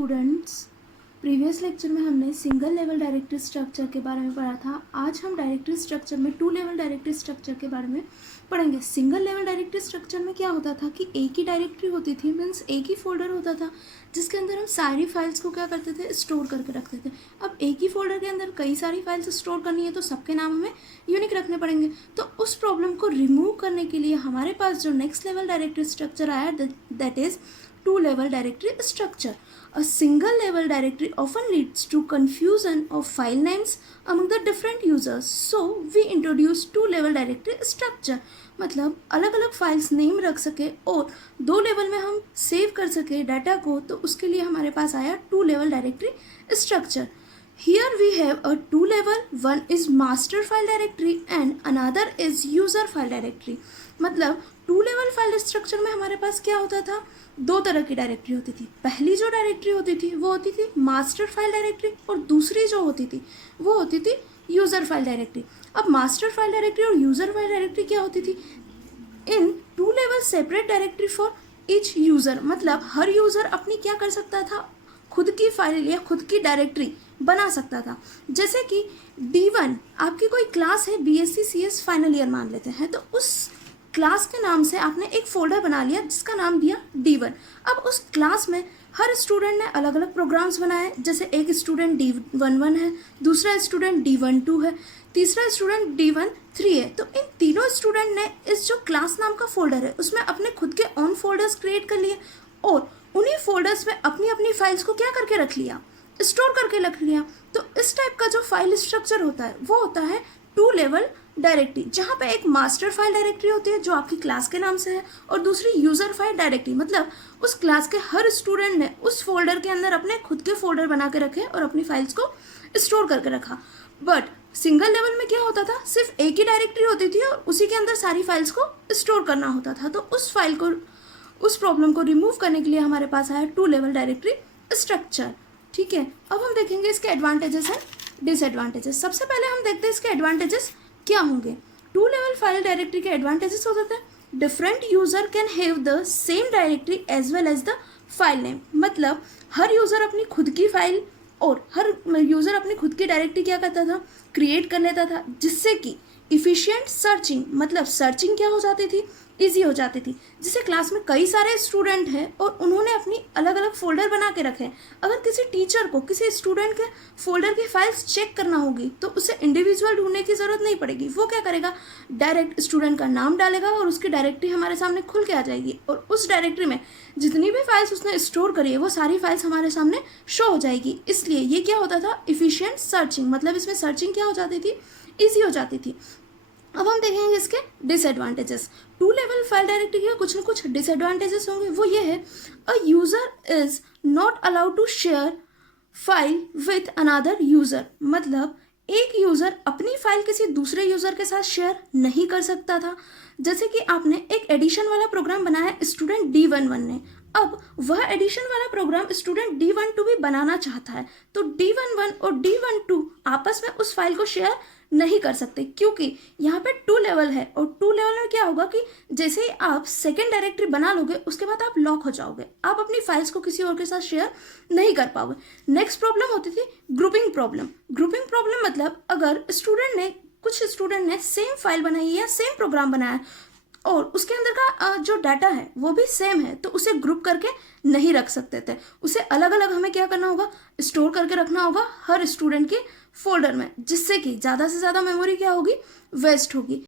Students, previous lecture में हमने single level directory structure के बारे में पढ़ा था। आज हम डायरेक्टरी स्ट्रक्चर में टू लेवल डायरेक्टरी स्ट्रक्चर के बारे में पढ़ेंगे। सिंगल लेवल डायरेक्टरी स्ट्रक्चर में क्या होता था कि एक ही डायरेक्टरी होती थी, मीन्स एक ही फोल्डर होता था जिसके अंदर हम सारी फाइल्स को क्या करते थे, स्टोर करके रखते थे। अब एक ही फोल्डर के अंदर कई सारी फाइल्स स्टोर करनी है तो सबके नाम हमें यूनिक रखने पड़ेंगे। तो उस प्रॉब्लम को रिमूव करने के लिए हमारे पास जो नेक्स्ट लेवल डायरेक्टरी स्ट्रक्चर आया, that is two level directory structure. A single level directory often leads to confusion of file names among the different users. So we introduce two level directory structure. मतलब अलग अलग files name रख सके और दो level में हम save कर सके डाटा को, तो उसके लिए हमारे पास आया two level directory structure. Here we have a two level, one is master file directory and another is user file directory. मतलब टू लेवल फाइल स्ट्रक्चर में हमारे पास क्या होता था, दो तरह की डायरेक्टरी होती थी. पहली जो डायरेक्टरी होती थी वो होती थी मास्टर फाइल डायरेक्टरी और दूसरी जो होती थी वो होती थी यूज़र फाइल डायरेक्टरी. अब मास्टर फाइल डायरेक्टरी और यूज़र फाइल डायरेक्टरी क्या होती थी, in two level separate directory for each user. मतलब हर यूज़र अपनी क्या कर सकता था, खुद की फाइल या खुद की डायरेक्टरी बना सकता था. जैसे कि D1 आपकी कोई क्लास है, BSc CS फाइनल ईयर मान लेते हैं, तो उस क्लास के नाम से आपने एक फोल्डर बना लिया जिसका नाम दिया D1. अब उस क्लास में हर स्टूडेंट ने अलग अलग प्रोग्राम्स बनाए. जैसे एक स्टूडेंट D11 है, दूसरा स्टूडेंट D12 है, तीसरा स्टूडेंट D13 है. तो इन तीनों स्टूडेंट ने इस जो क्लास नाम का फोल्डर है उसमें अपने खुद के ओन फोल्डर्स क्रिएट कर लिए और उन्हीं फोल्डर्स में अपनी अपनी फाइल्स को क्या करके रख लिया, स्टोर करके रख लिया. तो इस टाइप का जो फाइल स्ट्रक्चर होता है वो होता है टू लेवल डायरेक्टरी, जहाँ पे एक मास्टर फाइल डायरेक्टरी होती है जो आपकी क्लास के नाम से है और दूसरी यूज़र फाइल डायरेक्टरी. मतलब उस क्लास के हर स्टूडेंट ने उस फोल्डर के अंदर अपने खुद के फोल्डर बना के रखे और अपनी फाइल्स को स्टोर करके रखा. बट सिंगल लेवल में क्या होता था, सिर्फ एक ही डायरेक्टरी होती थी और उसी के अंदर सारी फाइल्स को स्टोर करना होता था. तो उस प्रॉब्लम को रिमूव करने के लिए हमारे पास आया टू लेवल डायरेक्टरी स्ट्रक्चर. ठीक है, अब हम देखेंगे इसके एडवांटेजेस एंड डिसएडवांटेजेस. सबसे पहले हम देखते हैं इसके एडवांटेजेस क्या होंगे. टू लेवल फाइल डायरेक्टरी के एडवांटेजेस हो जाते हैं different user can have the same directory as well as the file name. मतलब हर यूजर अपनी खुद की फाइल और हर यूजर अपनी खुद की डायरेक्टरी क्या करता था, क्रिएट कर लेता था, जिससे कि इफिशिएंट सर्चिंग, मतलब सर्चिंग क्या हो जाती थी, ईजी हो जाती थी. जैसे क्लास में कई सारे स्टूडेंट हैं और उन्होंने अपनी अलग अलग फोल्डर बना के रखे हैं. अगर किसी टीचर को किसी स्टूडेंट के फोल्डर की फाइल्स चेक करना होगी तो उसे इंडिविजुअल ढूंढने की ज़रूरत नहीं पड़ेगी. वो क्या करेगा, डायरेक्ट स्टूडेंट का नाम डालेगा और उसकी डायरेक्टरी हमारे सामने खुल के आ जाएगी और उस डायरेक्टरी में जितनी भी फाइल्स उसने स्टोर करी है वो सारी फाइल्स हमारे सामने शो हो जाएगी. इसलिए ये क्या होता था, इफिशियंट सर्चिंग. मतलब इसमें सर्चिंग क्या हो जाती थी, ईजी हो जाती थी. अब हम देखेंगे इसके disadvantages. Two level file directory के कुछ न कुछ डिसएडवांटेजेस होंगे. वो ये है, a user is not allowed to share file with another user. मतलब एक यूज़र अपनी फाइल किसी दूसरे यूज़र के साथ शेयर नहीं कर सकता था. जैसे कि आपने एक एडिशन वाला प्रोग्राम बनाया स्टूडेंट D11 ने. अब वह एडिशन वाला प्रोग्राम स्टूडेंट D12 भी बनाना चाहता है, तो D11 और D12 आपस में उस फाइल को शेयर नहीं कर सकते, क्योंकि यहाँ पे टू लेवल है और टू लेवल में क्या होगा कि जैसे ही आप सेकेंड डायरेक्टरी बना लोगे उसके बाद आप लॉक हो जाओगे, आप अपनी फाइल्स को किसी और के साथ शेयर नहीं कर पाओगे. नेक्स्ट प्रॉब्लम होती थी ग्रुपिंग प्रॉब्लम. ग्रुपिंग प्रॉब्लम मतलब अगर कुछ स्टूडेंट ने सेम फाइल बनाई है या सेम प्रोग्राम बनाया है और उसके अंदर का जो डाटा है वो भी सेम है, तो उसे ग्रुप करके नहीं रख सकते थे. उसे अलग अलग हमें क्या करना होगा, स्टोर करके रखना होगा हर स्टूडेंट के फोल्डर में, जिससे कि ज़्यादा से ज़्यादा मेमोरी क्या होगी, वेस्ट होगी.